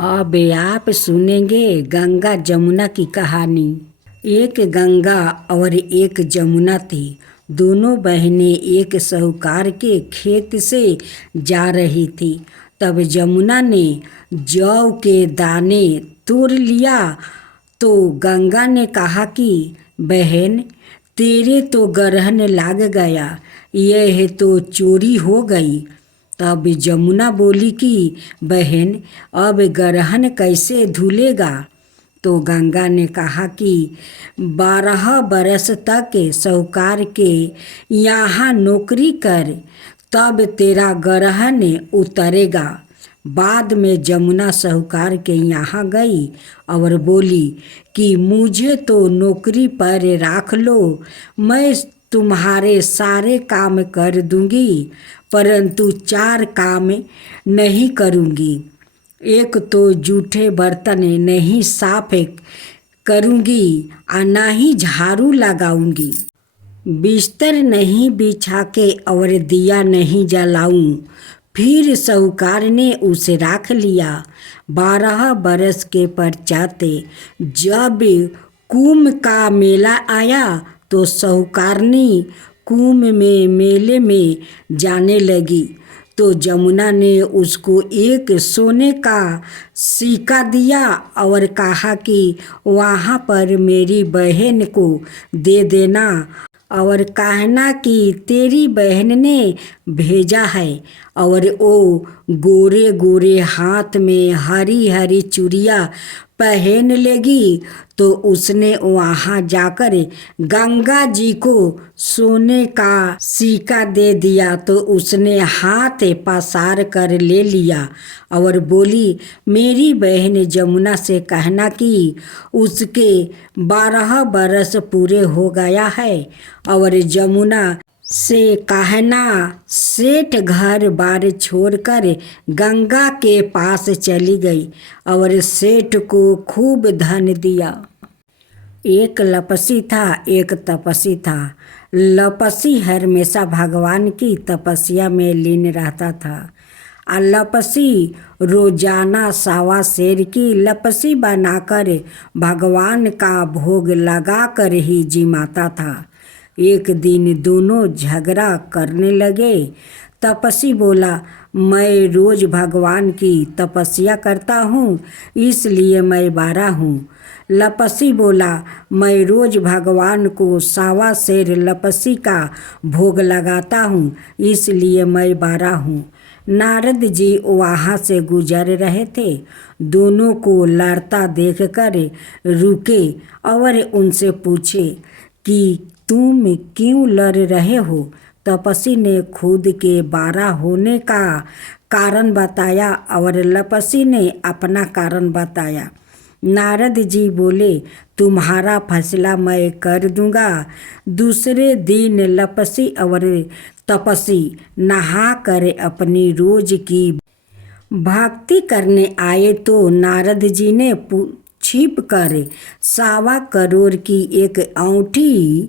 अब आप सुनेंगे गंगा जमुना की कहानी। एक गंगा और एक जमुना थी। दोनों बहनें एक साहूकार के खेत से जा रही थी। तब जमुना ने जौ के दाने तोड़ लिया तो गंगा ने कहा कि बहन, तेरे तो ग्रहण लग गया, यह तो चोरी हो गई। तब जमुना बोली कि बहन, अब ग्रहण कैसे धुलेगा। तो गंगा ने कहा कि 12 बरस तक साहूकार के यहाँ नौकरी कर, तब तेरा ग्रहण उतरेगा। बाद में जमुना साहूकार के यहाँ गई और बोली कि मुझे तो नौकरी पर रख लो, मैं तुम्हारे सारे काम कर दूंगी, परंतु 4 काम नहीं करूंगी। एक तो जूठे बर्तन नहीं साफ करूंगी और ना ही झाड़ू लगाऊंगी। बिस्तर नहीं बिछा के और दिया नहीं जलाऊं। फिर साहूकार ने उसे रख लिया। 12 बरस के पश्चात जब कुंभ का मेला आया तो साहूकारनी कुंभ में मेले में जाने लगी। तो जमुना ने उसको एक सोने का सिक्का दिया और कहा कि वहाँ पर मेरी बहन को दे देना और कहना कि तेरी बहन ने भेजा है। और वो गोरे गोरे हाथ में हरी हरी चूड़ियाँ पहन लेगी। तो उसने वहाँ जाकर गंगा जी को सोने का सिक्का दे दिया। तो उसने हाथ पसार कर ले लिया और बोली, मेरी बहन जमुना से कहना कि उसके 12 बरस पूरे हो गया है। और जमुना से कहना सेठ घर बार छोड़कर गंगा के पास चली गई और सेठ को खूब धन दिया। एक लपसी था, एक तपसी था। लपसी हमेशा भगवान की तपस्या में लीन रहता था। लपसी रोजाना 1.25 शेर की लपसी बनाकर भगवान का भोग लगाकर ही जिमाता था। एक दिन दोनों झगड़ा करने लगे। तपसी बोला, मैं रोज भगवान की तपस्या करता हूँ, इसलिए मैं 12 हूँ। लपसी बोला, मैं रोज भगवान को 1.25 शेर लपसी का भोग लगाता हूँ, इसलिए मैं 12 हूँ। नारद जी वहाँ से गुजर रहे थे। दोनों को लड़ता देखकर रुके और उनसे पूछे कि तुम क्यों लड़ रहे हो। तपसी ने खुद के 12 होने का कारण बताया और लपसी ने अपना कारण बताया। नारद जी बोले, तुम्हारा फैसला मैं कर दूंगा। दूसरे दिन लपसी और तपसी नहा कर अपनी रोज की भक्ति करने आए तो नारद जी ने छिप कर 1.25 करोड़ की एक औंठी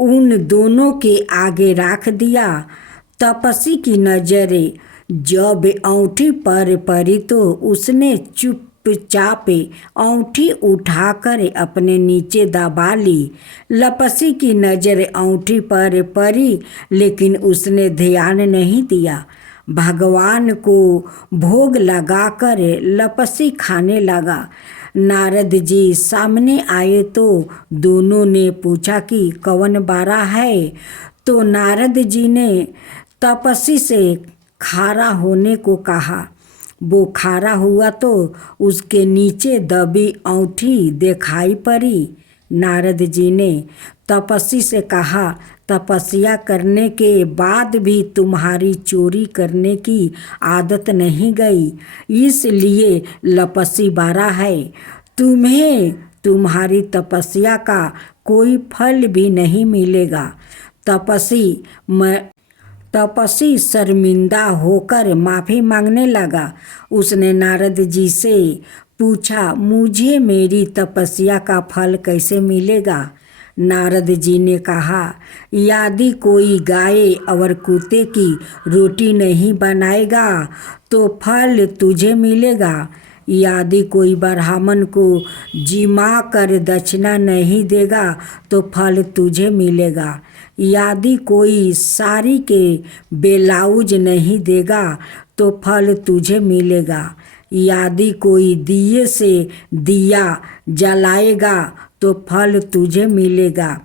उन दोनों के आगे रख दिया। तपसी की नजर जब औंठी पर पड़ी तो उसने चुपचाप औंठी उठाकर अपने नीचे दबा ली। लपसी की नजर औंठी पर पड़ी, लेकिन उसने ध्यान नहीं दिया। भगवान को भोग लगाकर लपसी खाने लगा। नारद जी सामने आए तो दोनों ने पूछा कि कौन 12 है। तो नारद जी ने तपसी से खारा होने को कहा। वो खारा हुआ तो उसके नीचे दबी औंठी दिखाई पड़ी। नारद जी ने तपसी से कहा, तपस्या करने के बाद भी तुम्हारी चोरी करने की आदत नहीं गई, इसलिए लपसी 12 है। तुम्हें तुम्हारी तपस्या का कोई फल भी नहीं मिलेगा। तपसी शर्मिंदा होकर माफ़ी मांगने लगा। उसने नारद जी से पूछा, मुझे मेरी तपस्या का फल कैसे मिलेगा। नारद जी ने कहा, यदि कोई गाय और कुत्ते की रोटी नहीं बनाएगा तो फल तुझे मिलेगा। यदि कोई ब्राह्मण को जिमा कर दक्षिणा नहीं देगा तो फल तुझे मिलेगा। यदि कोई साड़ी के ब्लाउज नहीं देगा तो फल तुझे मिलेगा। यदि कोई दिए से दिया जलाएगा तो फल तुझे मिलेगा।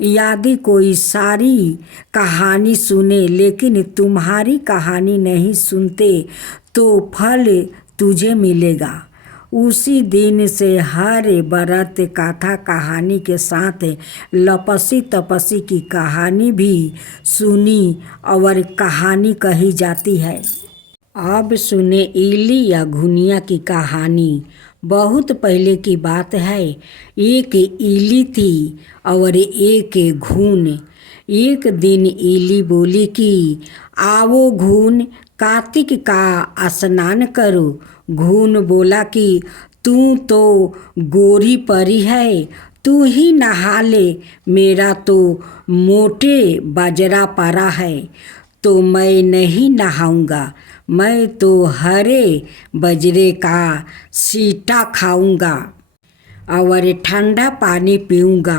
यदि कोई सारी कहानी सुने लेकिन तुम्हारी कहानी नहीं सुनते तो फल तुझे मिलेगा। उसी दिन से हर व्रत कथा कहानी के साथ लपसी तपसी की कहानी भी सुनी और कहानी कही जाती है। अब सुने इली या घुनिया की कहानी। बहुत पहले की बात है। एक इली थी और एक घून। एक दिन इली बोली कि आओ घून, कार्तिक का स्नान करो। घून बोला कि तू तो गोरी परी है, तू ही नहा ले, मेरा तो मोटे बाजरा पड़ा है तो मैं नहीं नहाऊंगा। मैं तो हरे बजरे का सीटा खाऊंगा और ठंडा पानी पीऊंगा।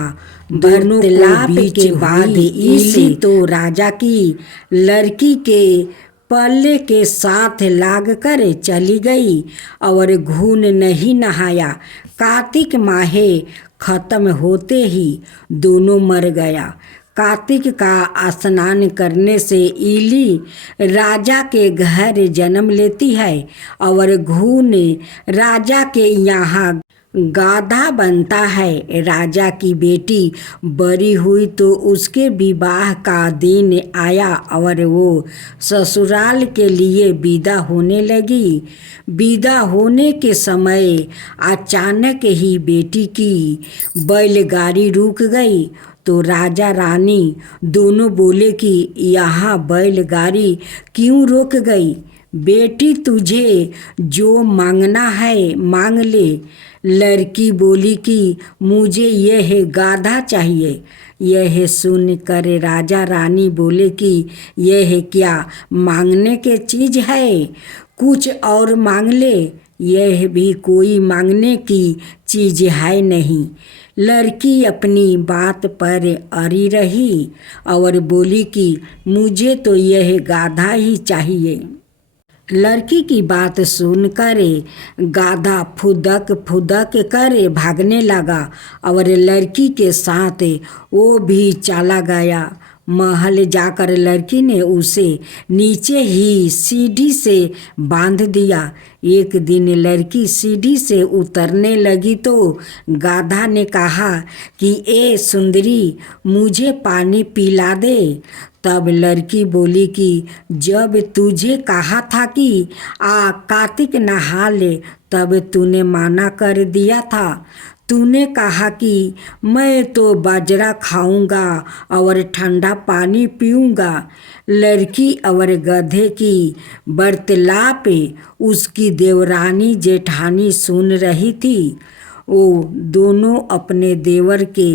दोनों को बीच के बाद इली तो राजा की लड़की के पल्ले के साथ लाग कर चली गई और घून नहीं नहाया। कार्तिक माहे खत्म होते ही दोनों मर गया। कार्तिक का स्नान करने से इली राजा के घर जन्म लेती है और घून राजा के यहाँ गाधा बनता है। राजा की बेटी बड़ी हुई तो उसके विवाह का दिन आया और वो ससुराल के लिए विदा होने लगी। विदा होने के समय अचानक ही बेटी की बैलगाड़ी रुक गई तो राजा रानी दोनों बोले कि यहाँ बैलगाड़ी क्यों रोक गई? बेटी तुझे जो मांगना है मांग ले। लड़की बोली कि मुझे यह गाधा चाहिए। यह सुनकर राजा रानी बोले कि यह क्या मांगने के चीज़ है, कुछ और मांग ले। यह भी कोई मांगने की चीज़ है नहीं। लड़की अपनी बात पर अड़ी रही और बोली कि मुझे तो यह गाधा ही चाहिए। लड़की की बात सुनकर गाधा फुदक फुदक कर भागने लगा और लड़की के साथ वो भी चला गया। महल जाकर लड़की ने उसे नीचे ही सीढ़ी से बांध दिया। एक दिन लड़की सीढ़ी से उतरने लगी तो गाधा ने कहा कि ए सुंदरी, मुझे पानी पिला दे। तब लड़की बोली कि जब तुझे कहा था कि कार्तिक नहा ले तब तूने माना कर दिया था। तूने कहा कि मैं तो बाजरा खाऊंगा और ठंडा पानी पीऊंगा। लड़की और गधे की वार्तालाप उसकी देवरानी जेठानी सुन रही थी। वो दोनों अपने देवर के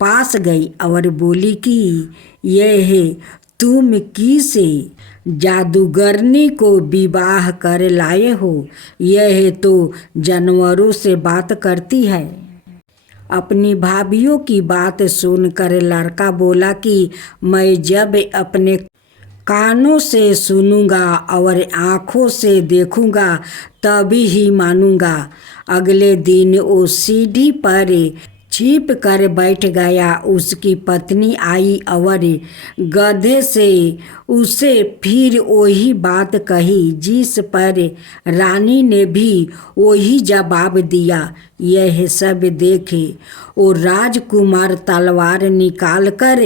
पास गई और बोली कि यह तुम किस जादूगरनी को विवाह कर लाए हो? यह तो जानवरों से बात करती है। अपनी भाभीयों की बात सुनकर लड़का बोला कि मैं जब अपने कानों से सुनूंगा और आँखों से देखूंगा तभी ही मानूंगा। अगले दिन वो सीढ़ी पर छिप कर बैठ गया। उसकी पत्नी आई और गधे से उसे फिर वही बात कही जिस पर रानी ने भी वही जवाब दिया। यह सब देखे वो राजकुमार तलवार निकाल कर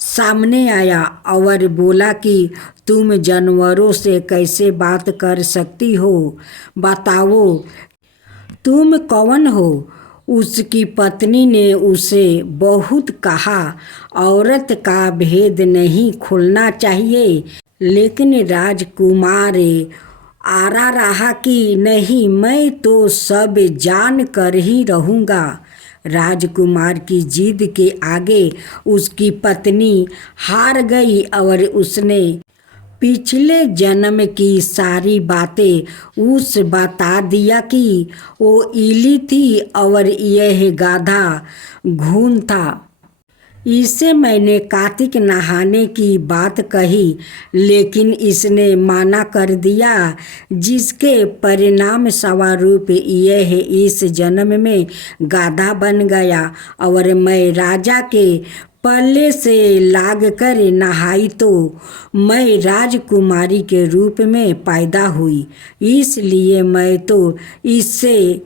सामने आया और बोला कि तुम जानवरों से कैसे बात कर सकती हो? बताओ तुम कौन हो? उसकी पत्नी ने उसे बहुत कहा औरत का भेद नहीं खुलना चाहिए, लेकिन राजकुमार आरा रहा कि नहीं, मैं तो सब जान कर ही रहूँगा। राजकुमार की जिद के आगे उसकी पत्नी हार गई और उसने पिछले जन्म की सारी बातें उस बता दिया कि वो इली थी और यह गाधा घून था। इसे मैंने कार्तिक नहाने की बात कही, लेकिन इसने माना कर दिया, जिसके परिणाम स्वरूप यह इस जन्म में गाधा बन गया और मैं राजा के पल्ले से लाग कर नहाई तो मैं राजकुमारी के रूप में पैदा हुई। इसलिए मैं तो इससे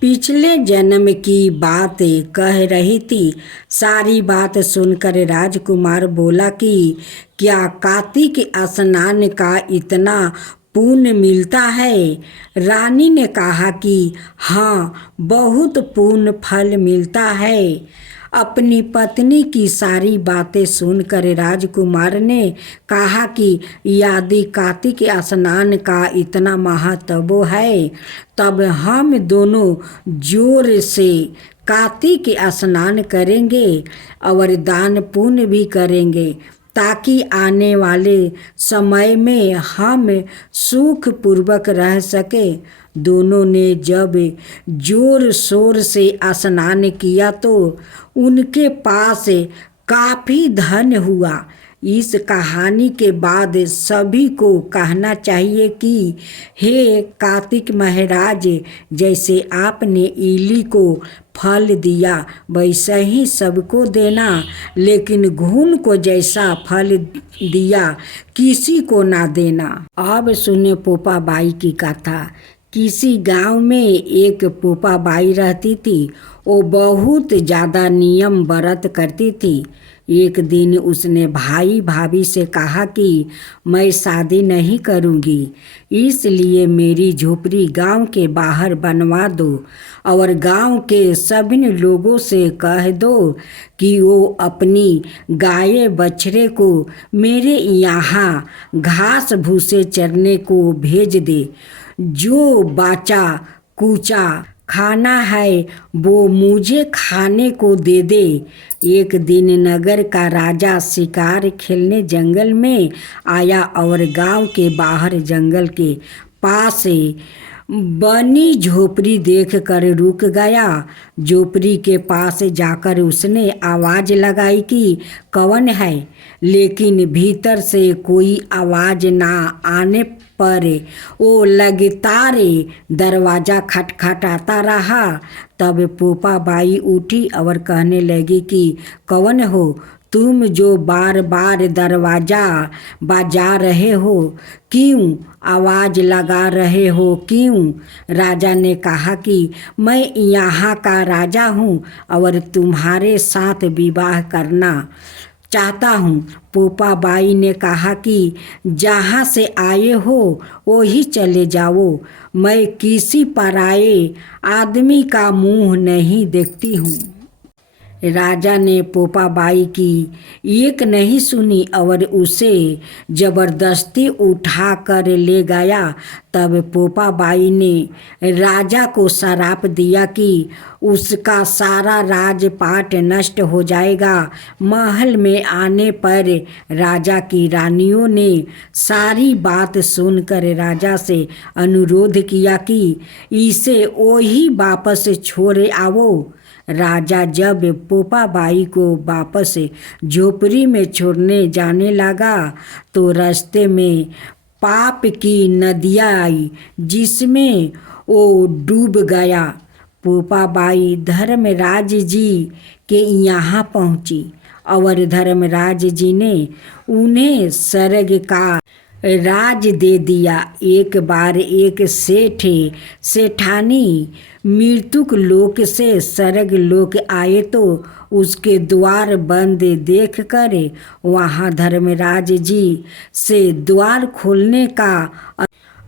पिछले जन्म की बात कह रही थी। सारी बात सुनकर राजकुमार बोला कि क्या कार्तिक स्नान का इतना पुण्य मिलता है? रानी ने कहा कि हाँ, बहुत पुण्य फल मिलता है। अपनी पत्नी की सारी बातें सुनकर राजकुमार ने कहा कि यदि कार्तिक स्नान का इतना महत्व है, तब हम दोनों जोर से कार्तिक स्नान करेंगे और दान पुण्य भी करेंगे, ताकि आने वाले समय में हम सुखपूर्वक रह सके। दोनों ने जब जोर शोर से स्नान किया तो उनके पास काफ़ी धन हुआ। इस कहानी के बाद सभी को कहना चाहिए कि हे कार्तिक महाराज, जैसे आपने इली को फल दिया वैसा ही सबको देना, लेकिन घून को जैसा फल दिया किसी को ना देना। अब सुने पोपा बाई की कथा। किसी गांव में एक पोपा बाई रहती थी। वो बहुत ज़्यादा नियम व्रत करती थी। एक दिन उसने भाई भाभी से कहा कि मैं शादी नहीं करूँगी, इसलिए मेरी झोपड़ी गांव के बाहर बनवा दो और गांव के सभी लोगों से कह दो कि वो अपनी गाय बछड़े को मेरे यहाँ घास भूसे चरने को भेज दे। जो बाचा कूचा खाना है वो मुझे खाने को दे दे। एक दिन नगर का राजा शिकार खेलने जंगल में आया और गांव के बाहर जंगल के पास बनी झोपड़ी देखकर रुक गया। झोपड़ी के पास जाकर उसने आवाज़ लगाई कि कौन है, लेकिन भीतर से कोई आवाज़ ना आने पर वो लगातार दरवाज़ा खटखटाता रहा। तब पोपा बाई उठी और कहने लगी कि कौन हो तुम जो बार बार दरवाज़ा बजा रहे हो? क्यों आवाज़ लगा रहे हो? क्यों? राजा ने कहा कि मैं यहाँ का राजा हूँ और तुम्हारे साथ विवाह करना चाहता हूँ। पोपा बाई ने कहा कि जहाँ से आए हो वही चले जाओ, मैं किसी पराये आदमी का मुँह नहीं देखती हूँ। राजा ने पोपा बाई की एक नहीं सुनी और उसे जबरदस्ती उठा कर ले गया। तब पोपा बाई ने राजा को श्राप दिया कि उसका सारा राजपाट नष्ट हो जाएगा। महल में आने पर राजा की रानियों ने सारी बात सुनकर राजा से अनुरोध किया कि इसे वही वापस छोड़ आओ। राजा जब पोपा बाई को वापस झोपड़ी में छोड़ने जाने लगा तो रास्ते में पाप की नदियाँ आई, जिसमें वो डूब गया। पोपा बाई धर्मराज जी के यहाँ पहुँची और धर्मराज जी ने उन्हें स्वर्ग का राज दे दिया। एक बार एक सेठानी मृत्युक लोक से स्वर्ग लोक आए तो उसके द्वार बंद देखकर वहाँ धर्मराज जी से द्वार खोलने का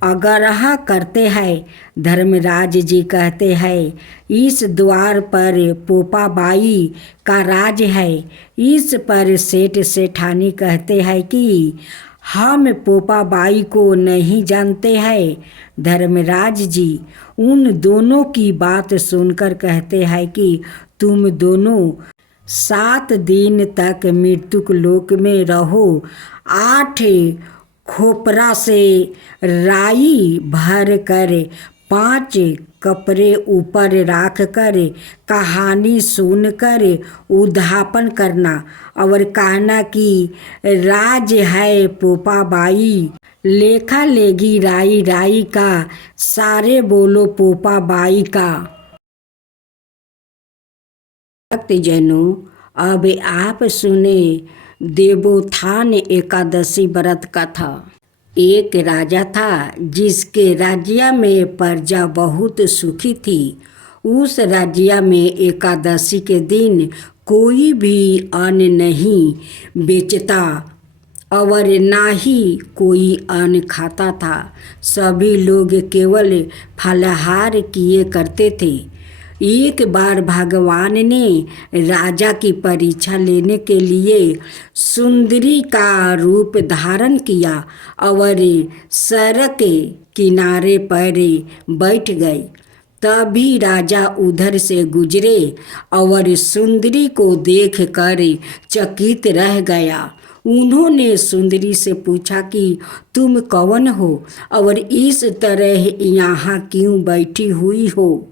आग्रह करते हैं। धर्मराज जी कहते हैं, इस द्वार पर पोपा बाई का राज है। इस पर सेठानी कहते हैं कि हम पोपा बाई को नहीं जानते हैं। धर्मराज जी उन दोनों की बात सुनकर कहते हैं कि तुम दोनों 7 दिन तक मृत्युक लोक में रहो। 8 खोपरा से राई भर कर 5 कपड़े ऊपर राख कर कहानी सुनकर उद्यापन करना और कहना कि राज है पोपा बाई, लेखा लेगी राई राई का, सारे बोलो पोपा बाई का। भक्तजनों, अब आप सुने देवोत्थान एकादशी व्रत कथा। एक राजा था जिसके राज्य में प्रजा बहुत सुखी थी। उस राज्य में एकादशी के दिन कोई भी अन्न नहीं बेचता और ना ही कोई अन्न खाता था। सभी लोग केवल फलाहार किए करते थे। एक बार भगवान ने राजा की परीक्षा लेने के लिए सुंदरी का रूप धारण किया और सड़क किनारे पर बैठ गए। तभी राजा उधर से गुजरे और सुंदरी को देखकर चकित रह गया। उन्होंने सुंदरी से पूछा कि तुम कौन हो और इस तरह यहाँ क्यों बैठी हुई हो?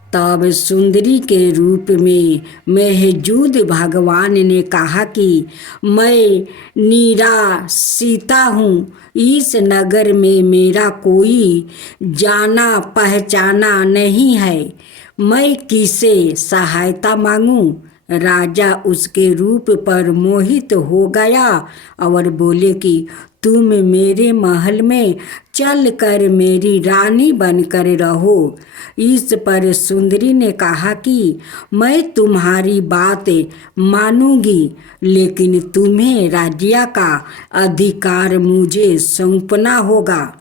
तब सुंदरी के रूप में मौजूद भगवान ने कहा कि मैं नीरा सीता हूँ। इस नगर में मेरा कोई जाना पहचाना नहीं है। मैं किसे सहायता मांगूं? राजा उसके रूप पर मोहित हो गया और बोले कि तुम मेरे महल में चल कर मेरी रानी बनकर रहो। इस पर सुंदरी ने कहा कि मैं तुम्हारी बात मानूंगी, लेकिन तुम्हें राज्य का अधिकार मुझे सौंपना होगा।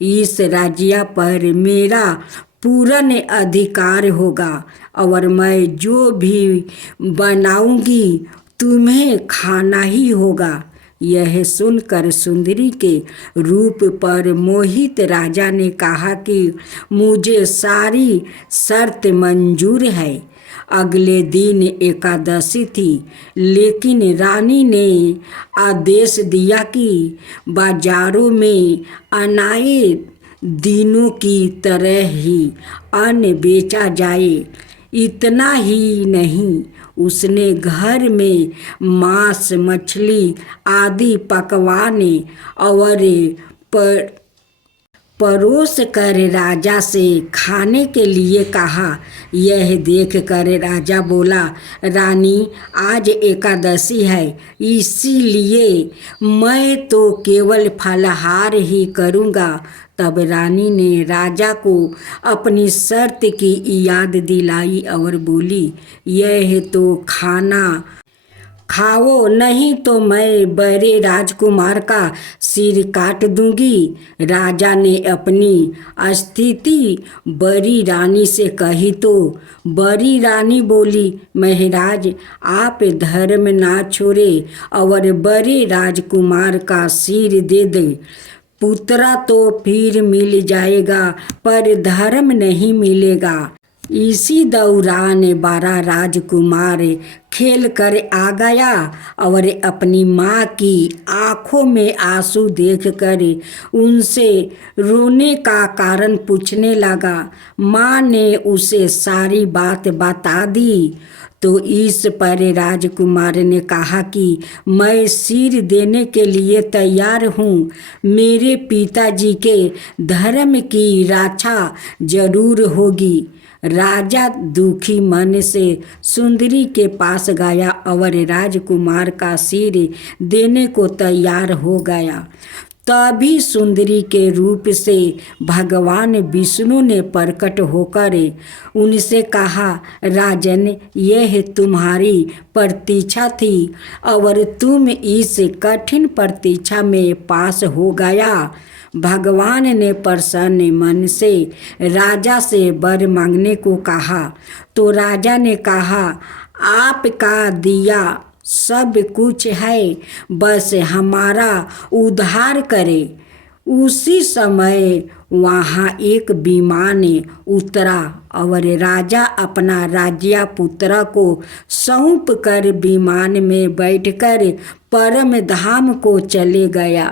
इस राज्य पर मेरा पूर्ण अधिकार होगा और मैं जो भी बनाऊंगी तुम्हें खाना ही होगा। यह सुनकर सुंदरी के रूप पर मोहित राजा ने कहा कि मुझे सारी शर्त मंजूर है। अगले दिन एकादशी थी, लेकिन रानी ने आदेश दिया कि बाजारों में अनाए दिनों की तरह ही अन्न बेचा जाए। इतना ही नहीं, उसने घर में मांस मछली आदि पकवाने और परोस कर राजा से खाने के लिए कहा। यह देख कर राजा बोला, रानी आज एकादशी है, इसीलिए मैं तो केवल फलाहार ही करूँगा। तब रानी ने राजा को अपनी शर्त की याद दिलाई और बोली, यह तो खाना खाओ, नहीं तो मैं बड़े राजकुमार का सिर काट दूंगी। राजा ने अपनी स्थिति बड़ी रानी से कही तो बड़ी रानी बोली, महाराज आप धर्म ना छोड़े और बड़े राजकुमार का सिर दे दे। पुत्रा तो फिर मिल जाएगा पर धर्म नहीं मिलेगा। इसी दौरान बड़ा राजकुमार खेल कर आ गया और अपनी माँ की आँखों में आंसू देखकर उनसे रोने का कारण पूछने लगा। माँ ने उसे सारी बात बता दी। तो इस पर राजकुमार ने कहा कि मैं सिर देने के लिए तैयार हूँ। मेरे पिताजी के धर्म की रक्षा जरूर होगी। राजा दुखी मन से सुंदरी के पास गया और राजकुमार का सिर देने को तैयार हो गया। तभी सुंदरी के रूप से भगवान विष्णु ने प्रकट होकर उनसे कहा, राजन यह तुम्हारी प्रतीक्षा थी और तुम इस कठिन प्रतीक्षा में पास हो गया। भगवान ने प्रसन्न मन से राजा से वर मांगने को कहा। तो राजा ने कहा, आपका दिया सब कुछ है, बस हमारा उद्धार करे। उसी समय वहाँ एक विमान उतरा और राजा अपना राज्य पुत्र को सौंप कर विमान में बैठकर परम धाम को चले गया।